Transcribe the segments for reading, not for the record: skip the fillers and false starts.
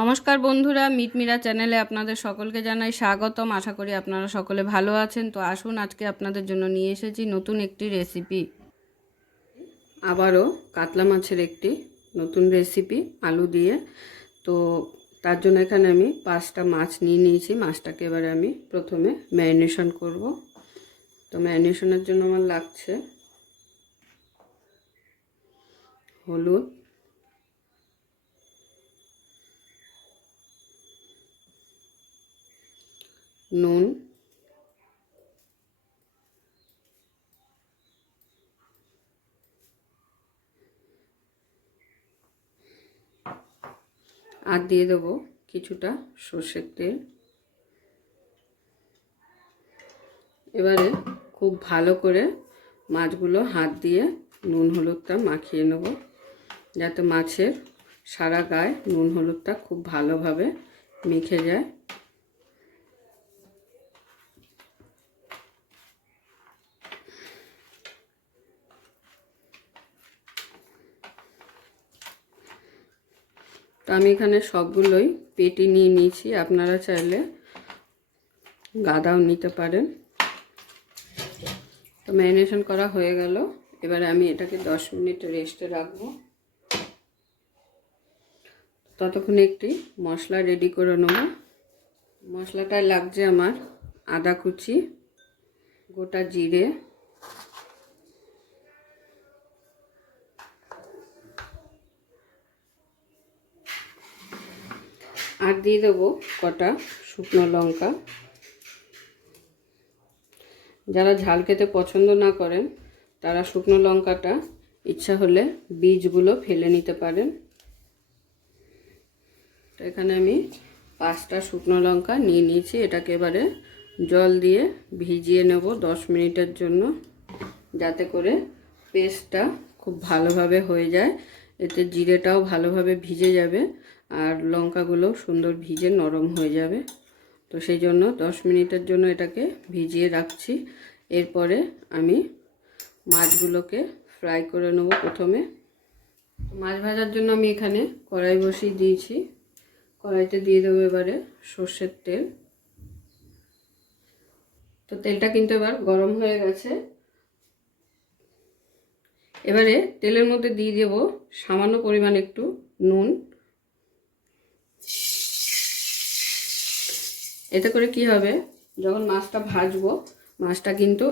নমস্কার বন্ধুরা, মিটমিরা চ্যানেলে আপনাদের সকলকে জানাই স্বাগতম। আশা করি আপনারা সকলে ভালো আছেন। তো আসুন, আজকে আপনাদের জন্য নিয়ে এসেছি নতুন একটি রেসিপি। আবারও কাতলা মাছের একটি নতুন রেসিপি আলু দিয়ে। তো তার জন্য এখানে আমি 5টা মাছ নিয়ে নিয়েছি। মাছটাকে এবারে আমি প্রথমে ম্যারিনেশন করব। তো ম্যারিনেশনের জন্য আমার লাগছে হলুদ, নুন, আর দিয়ে দেবো কিছুটা সর্ষের তেল। এবারে খুব ভালো করে মাছগুলো হাত দিয়ে নুন হলুদটা মাখিয়ে নেব, যাতে মাছের সারা গায়ে নুন হলুদটা খুব ভালোভাবে মেখে যায়। তো আমি এখানে সবগুলোই পেটি নিয়ে নিয়েছি, আপনারা চাইলে গাদাও নিতে পারেন। তো ম্যারিনেশন করা হয়ে গেল। এবারে আমি এটাকে 10 মিনিট রেস্টে রাখবো। ততক্ষণে একটি মশলা রেডি করে নেব। মশলাটায় লাগছে আমার আদা কুচি, গোটা জিরে, আর দিয়ে দেবো কটা শুকনো লঙ্কা। যারা ঝাল খেতে পছন্দ না করেন তারা শুকনো লঙ্কাটা ইচ্ছা হলে বীজগুলো ফেলে নিতে পারেন। তো এখানে আমি 5টা শুকনো লঙ্কা নিয়ে নিয়েছি। এটাকে এবারে জল দিয়ে ভিজিয়ে নেব 10 মিনিটের জন্য, যাতে করে পেস্টটা খুব ভালোভাবে হয়ে যায়। এতে জিরেটাও ভালোভাবে ভিজে যাবে আর লঙ্কাগুলো সুন্দর ভিজে নরম হয়ে যাবে। তো সেই জন্য 10 মিনিটের জন্য এটাকে ভিজিয়ে রাখছি। এরপরে আমি মাছগুলোকে ফ্রাই করে নেব। প্রথমে মাছ ভাজার জন্য আমি এখানে কড়াই বসিয়ে দিয়েছি। কড়াইতে দিয়ে দেবো এবারে সর্ষের তেল। তো তেলটা কিন্তু এবার গরম হয়ে গেছে। এবারে তেলের মধ্যে দিয়ে দেব সামান্য পরিমাণ একটু নুন। এতে করে কি হবে, যখন মাছটা ভাজবো মাছটা কিন্তু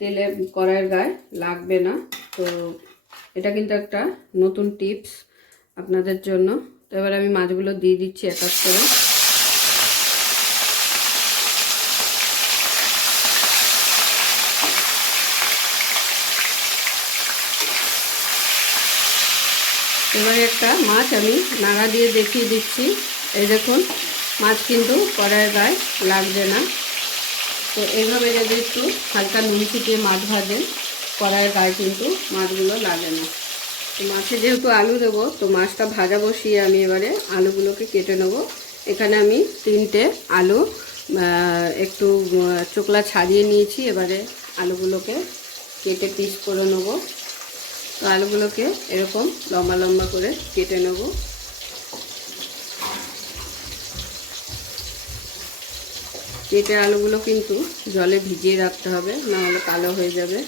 তেলে কড়াইয়ের গায়ে লাগবে না। তো এটা কিন্তু একটা নতুন টিপস আপনাদের জন্য। তো এবার আমি মাছগুলো দিয়ে দিচ্ছি এক এক করে। এবারে একটা মাছ আমি নাড়া দিয়ে দেখিয়ে দিচ্ছি। এই দেখুন, মাছ কিন্তু কড়াইয়ের গায়ে লাগবে না। তো এইভাবে যদি একটু হালকা নুন ছিটিয়ে মাছ ভাজেন, কড়াইয়ের গায়ে কিন্তু মাছগুলো লাগে না। তো মাছে যেহেতু আলু দেবো, তো মাছটা ভাজা বসিয়ে আমি এবারে আলুগুলোকে কেটে নেব। এখানে আমি 3টে আলু একটু চোকলা ছাড়িয়ে নিয়েছি। এবারে আলুগুলোকে কেটে পিস করে নেব। তো আলুগুলোকে এরকম লম্বা লম্বা করে কেটে নেব। কেটে আলুগুলো কিন্তু জলে ভিজিয়ে রাখতে হবে, নাহলে কালো হয়ে যাবে।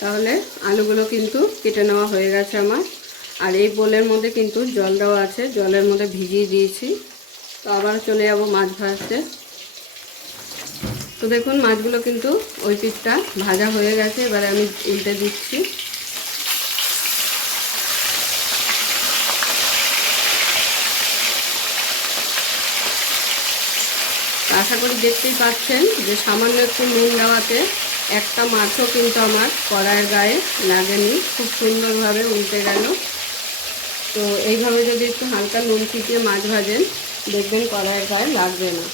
তাহলে আলুগুলো কিন্তু কেটে নেওয়া হয়ে গেছে আমার। আর এই বোলের মধ্যে কিন্তু জল দেওয়া আছে, জলের মধ্যে ভিজিয়ে দিয়েছি। তো আবার চলে যাব মাছ ভাজতে। তো দেখুন, মাছগুলো কিন্তু ওই পিঠটা ভাজা হয়ে গেছে। এবারে আমি উল্টে দিচ্ছি। আশা করি দেখতেই পাচ্ছেন যে সামান্য একটু নুন দেওয়াতে একটা মাছও কিন্তু আমার কড়াইয়ের গায়ে লাগেনি, খুব সুন্দরভাবে উল্টে গেল। তো এইভাবে যদি একটু হালকা নুন ছিটিয়ে মাছ ভাজেন, দেখবেন কড়াইয়ের গায়ে লাগবে না।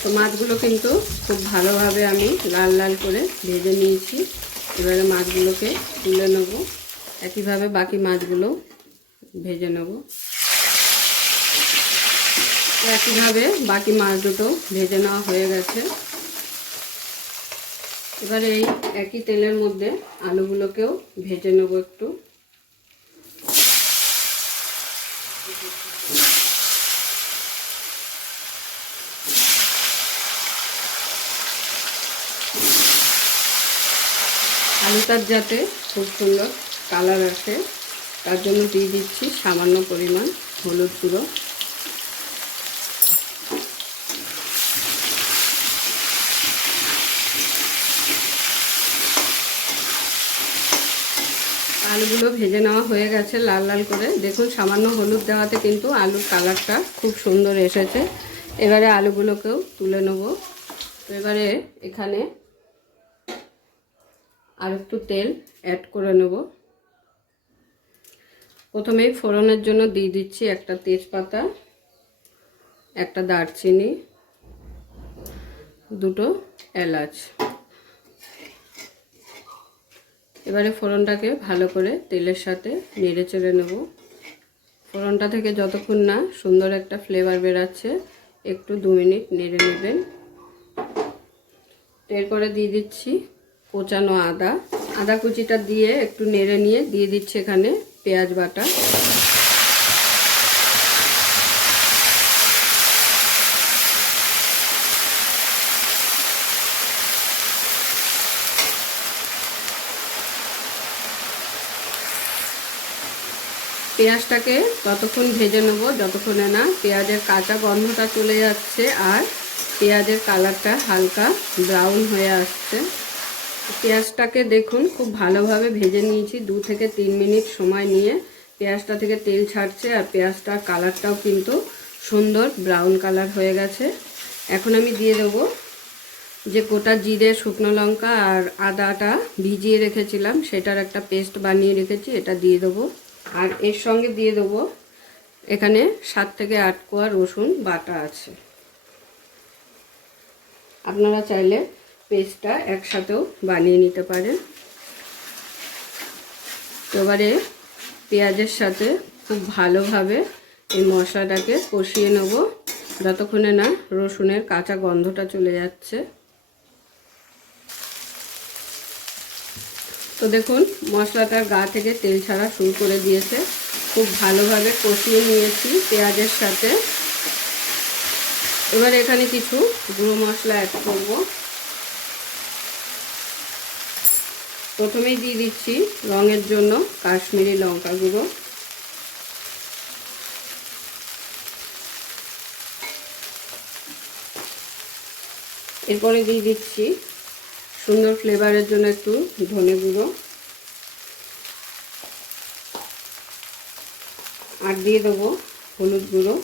তো মাছগুলো কিন্তু খুব ভালোভাবে আমি লাল লাল করে ভেজে নিয়েছি। এবারে মাছগুলোকে তুলে নেব। একইভাবে বাকি মাছগুলো ভেজে নেব। একইভাবে বাকি মাছ দুটো ভেজে নেওয়া হয়ে গেছে। এবারে এই একই তেলের মধ্যে আলুগুলোকেও ভেজে নেব একটু। আলুটার যাতে খুব সুন্দর কালার আসে তার জন্য দিয়ে দিচ্ছি সামান্য পরিমাণ হলুদ গুঁড়ো। আলুগুলো ভেজে নেওয়া হয়ে গেছে লাল লাল করে। দেখুন সামান্য হলুদ দেওয়াতে কিন্তু আলুর কালারটা খুব সুন্দর এসেছে। এবারে আলুগুলোকেও তুলে নেব। তো এবারে এখানে আর একটু তেল অ্যাড করে নেব। প্রথমেই ফোড়নের জন্য দিয়ে দিচ্ছি একটা তেজপাতা, একটা দারচিনি, দুটো এলাচ। এবারে ফোড়নটাকে ভালো করে তেলের সাথে নেড়ে চেড়ে নেব। ফোড়নটা থেকে যতক্ষণ না সুন্দর একটা ফ্লেভার বেরাচ্ছে একটু 2 মিনিট নেড়ে নেবেন। এরপরে দিয়ে দিচ্ছি কোচানো আদা কুচিটা দিয়ে একটু নেড়ে নিয়ে দিয়ে দিচ্ছি এখানে পেঁয়াজ বাটা। পেঁয়াজটাকে ততক্ষণ ভেজে নেব যতক্ষণে না পেঁয়াজের কাঁচা গন্ধটা চলে যাচ্ছে আর পেঁয়াজের কালারটা হালকা ব্রাউন হয়ে আসছে। পেঁয়াজটাকে দেখুন খুব ভালোভাবে ভেজে নিয়েছি। 2 থেকে 3 মিনিট সময় নিয়ে পেঁয়াজটা থেকে তেল ছাড়ছে আর পেঁয়াজটার কালারটাও কিন্তু সুন্দর ব্রাউন কালার হয়ে গেছে। এখন আমি দিয়ে দেবো যে গোটা জিরে, শুকনো লঙ্কা আর আদাটা ভিজিয়ে রেখেছিলাম সেটার একটা পেস্ট বানিয়ে রেখেছি, এটা দিয়ে দেবো। আর এর সঙ্গে দিয়ে দেবো এখানে 7 থেকে 8 কোয়া রসুন বাটা আছে। আপনারা চাইলে পেস্টটা একসাথেও বানিয়ে নিতে পারেন। এবারে পেঁয়াজের সাথে খুব ভালোভাবে এই মশলাটাকে কষিয়ে নেব যতক্ষণে না রসুনের কাঁচা গন্ধটা চলে যাচ্ছে। তো দেখুন মশলাটার গা থেকে তেল ছাড়া শুরু করে দিয়েছে। খুব ভালোভাবে কষিয়ে নিয়েছি পেঁয়াজের সাথে। এবার এখানে কিছু গুঁড়ো মশলা অ্যাড করব। প্রথমেই দিয়ে দিচ্ছি রঙের জন্য কাশ্মীরি লঙ্কা গুঁড়ো, এরপরে দিয়ে দিচ্ছি সুন্দর ফ্লেভারের জন্য একটু ধনে গুঁড়ো, আর দিয়ে দেবো হলুদ গুঁড়ো।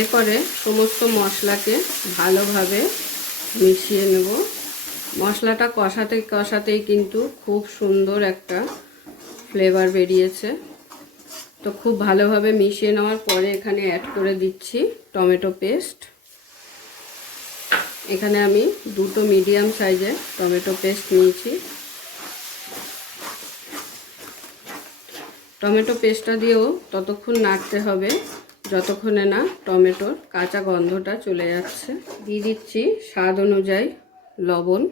এরপরে সমস্ত মশলাকে ভালোভাবে মিশিয়ে নেব। মশলাটা কষাতেই কিন্তু খুব সুন্দর একটা ফ্লেভার বেরিয়েছে। তো খুব ভালোভাবে মিশিয়ে নেওয়ার পরে এখানে অ্যাড করে দিচ্ছি টমেটো পেস্ট। এখানে আমি 2টো মিডিয়াম সাইজের টমেটো পেস্ট নিয়েছি। টমেটো পেস্টটা দিয়েও ততক্ষণ নাড়তে হবে যতক্ষণে না টমেটোর কাঁচা গন্ধটা চলে যাচ্ছে। দিয়ে দিচ্ছি স্বাদ অনুযায়ী লবণ।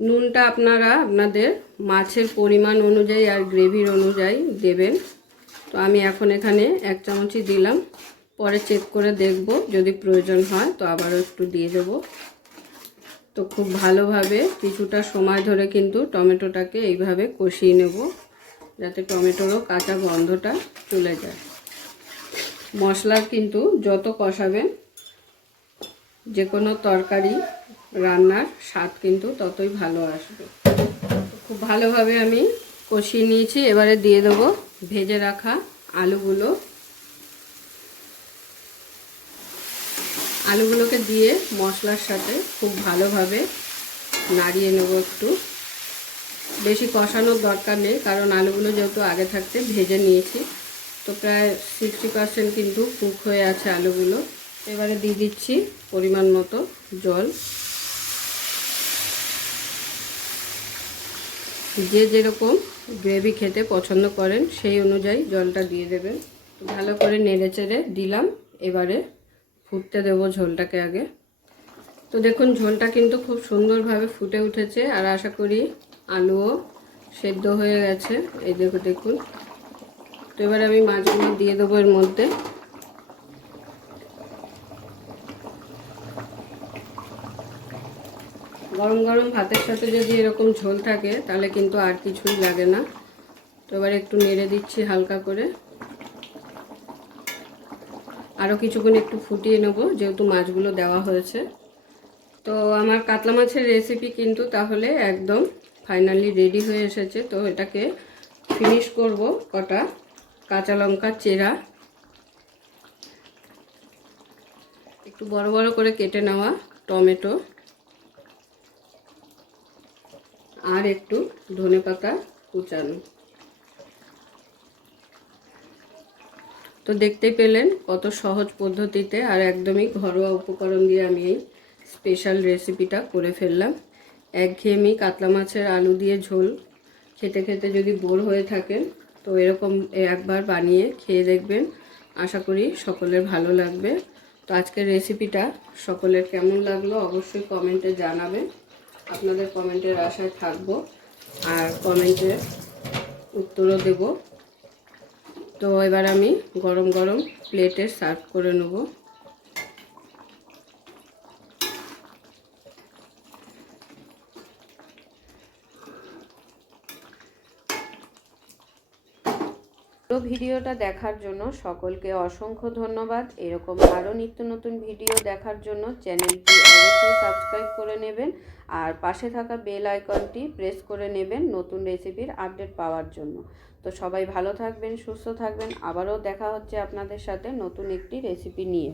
নুনটা আপনারা আপনাদের মাছের পরিমাণ অনুযায়ী আর গ্রেভির অনুযায়ী দেবেন। তো আমি এখন এখানে 1 চামচই দিলাম, পরে চেক করে দেখব যদি প্রয়োজন হয় তো আবারও একটু দিয়ে দেব। তো খুব ভালোভাবে কিছুটা সময় ধরে কিন্তু টমেটোটাকে এইভাবে কষিয়ে নেব যাতে টমেটোরও কাঁচা গন্ধটা চলে যায়। মশলার কিন্তু যত কষাবেন যে কোনো তরকারি রান্নার স্বাদ কিন্তু ততই ভালো আসবে। খুব ভালোভাবে আমি কষিয়ে নিয়েছি। এবারে দিয়ে দেবো ভেজে রাখা আলুগুলো। আলুগুলোকে দিয়ে মশলার সাথে খুব ভালোভাবে নাড়িয়ে নেব। একটু বেশি কষানোর দরকার নেই কারণ আলুগুলো যেহেতু আগে থাকতে ভেজে নিয়েছি, তো প্রায় 60% কিন্তু কুক হয়ে আছে আলুগুলো। এবারে দিয়ে দিচ্ছি পরিমাণ মতো জল। যে যেরকম গ্রেভি খেতে পছন্দ করেন সেই অনুযায়ী জলটা দিয়ে দেবেন। ভালো করে নেড়ে চেড়ে দিলাম। এবারে ফুটতে দেবো ঝোলটাকে আগে। তো দেখুন ঝোলটা কিন্তু খুব সুন্দরভাবে ফুটে উঠেছে, আর আশা করি আলুও সেদ্ধ হয়ে গেছে। এই দেখুন। তো এবার আমি মাছগুলো দিয়ে দেবো এর মধ্যে। গরম গরম ভাতের সাথে যদি এরকম ঝোল থাকে তাহলে কিন্তু আর কিছুই লাগে না। তো এবার একটু নেড়ে দিচ্ছি হালকা করে, আরও কিছুক্ষণ একটু ফুটিয়ে নেব যেহেতু মাছগুলো দেওয়া হয়েছে। তো আমার কাতলা মাছের রেসিপি কিন্তু তাহলে একদম ফাইনালি রেডি হয়ে এসেছে। তো এটাকে ফিনিশ করব কটা কাঁচা লঙ্কা চেরা, একটু বড় বড় করে কেটে নেওয়া টমেটো, আর একটু ধনেপাতা কুচানো। তো দেখতেই পেলেন কত সহজ পদ্ধতিতে আর একদমই ঘরোয়া উপকরণ দিয়ে আমি এই স্পেশাল রেসিপিটা করে ফেললাম। একঘেয়েমি কাতলা মাছের আলু দিয়ে ঝোল খেতে খেতে যদি বোর হয়ে থাকেন তো এরকম একবার বানিয়ে খেয়ে দেখবেন, আশা করি সকলের ভালো লাগবে। তো আজকের রেসিপিটা সকলের কেমন লাগলো অবশ্যই কমেন্টে জানাবেন, আপনাদের কমেন্টের আশায় থাকবো আর কমেন্টের উত্তরও দেব। তো এবার আমি গরম গরম প্লেটে সার্ভ করে নেব। পুরো ভিডিওটা দেখার জন্য সকলকে অসংখ্য ধন্যবাদ। এরকম আরও নিত্য নতুন ভিডিও দেখার জন্য চ্যানেলটি অবশ্যই সাবস্ক্রাইব করে নেবেন আর পাশে থাকা বেল আইকনটি প্রেস করে নেবেন নতুন রেসিপির আপডেট পাওয়ার জন্য। তো সবাই ভালো থাকবেন, সুস্থ থাকবেন, আবারও দেখা হচ্ছে আপনাদের সাথে নতুন একটি রেসিপি নিয়ে।